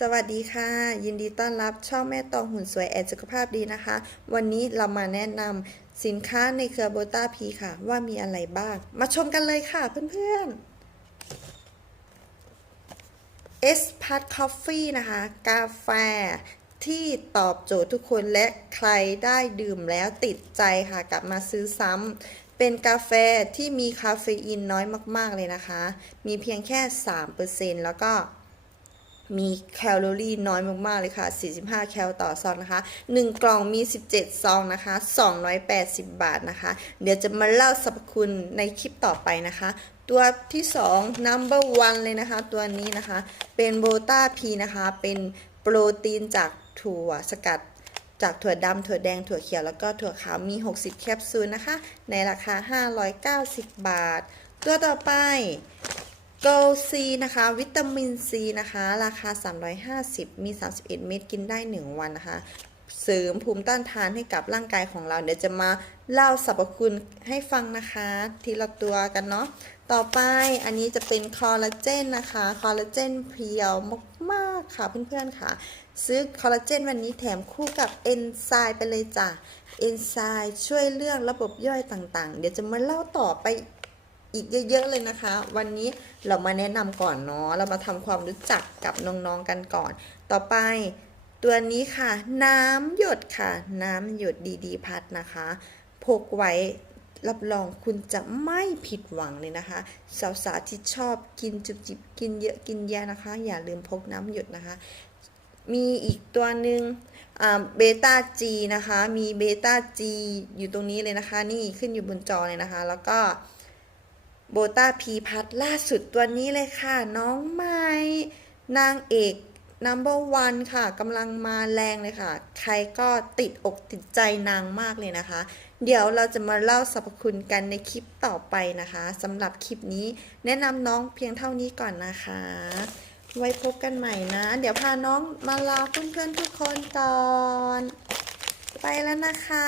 สวัสดีค่ะ ยินดีต้อนรับช่องแม่ตองหุ่นสวยแอนสุขภาพดีนะคะ วันนี้เรามาแนะนำสินค้าในเครือโบต้าพีค่ะ ว่ามีอะไรบ้าง มาชมกันเลยค่ะเพื่อนๆ S p a t Coffee นะคะ กาแฟที่ตอบโจทย์ทุกคนและใครได้ดื่มแล้วติดใจค่ะ กลับมาซื้อซ้ำเป็นกาแฟที่มีคาเฟอีนน้อยมากๆเลยนะคะ มีเพียงแค่ 3%แล้วก็ มีแคลอรี่น้อยมากๆเลยค่ะ 45 แคลต่อซองนะคะ 1 กล่องมี 17 ซองนะคะ 280 บาทนะคะ เดี๋ยวจะมาเล่าสรรพคุณในคลิปต่อไปนะคะ ตัวที่2 number one เลยนะคะ ตัวนี้นะคะ เป็นโบต้าพีนะคะ เป็นโปรตีนจากถั่วสกัดจากถั่วดำถั่วแดงถั่วเขียวแล้วก็ถั่วขาวมี 60 แคปซูลนะคะ ในราคา 590 บาท ตัวต่อไป โกลซีนะคะ วิตามินซีนะคะ ราคา 350 มี 31 เม็ดกินได้ 1 วันนะคะ เสริมภูมิต้านทานให้กับร่างกายของเรา เดี๋ยวจะมาเล่าสรรพคุณให้ฟังนะคะ ทีละตัวกันเนาะต่อไปอันนี้จะเป็นคอลลาเจนนะคะ คอลลาเจนเพียวมากๆค่ะเพื่อนๆค่ะ ซื้อคอลลาเจนวันนี้แถมคู่กับเอนไซม์ไปเลยจ้ะเอนไซม์ช่วยเรื่องระบบย่อยต่างๆ เดี๋ยวจะมาเล่าต่อไป อีกเยอะๆเลยนะคะ วันนี้เรามาแนะนำก่อนเนาะเรามาทำความรู้จักกับน้องๆกันก่อน ต่อไปตัวนี้ค่ะ น้ำหยดค่ะ น้ำหยดดีๆ พัดนะคะ พกไว้รับรองคุณจะไม่ผิดหวังเลยนะคะ สาวๆที่ชอบกินจุบจิบกินเยอะกินแยะนะคะ อย่าลืมพกน้ำหยดนะคะ มีอีกตัวหนึ่งเบต้าจีนะคะ มีเบต้าจีอยู่ตรงนี้เลยนะคะ นี่ขึ้นอยู่บนจอเลยนะคะ แล้วก็ โบต้าพีพัทล่าสุดตัวนี้เลยค่ะ น้องไม้นางเอกนัมเบอร์วันค่ะกำลังมาแรงเลยค่ะ ใครก็ติดอกติดใจนางมากเลยนะคะ เดี๋ยวเราจะมาเล่าสรรพคุณกันในคลิปต่อไปนะคะสำหรับคลิปนี้แนะนำน้องเพียงเท่านี้ก่อนนะคะ ไว้พบกันใหม่นะ เดี๋ยวพาน้องมาลาเพื่อนๆทุกคนก่อน ไปแล้วนะคะ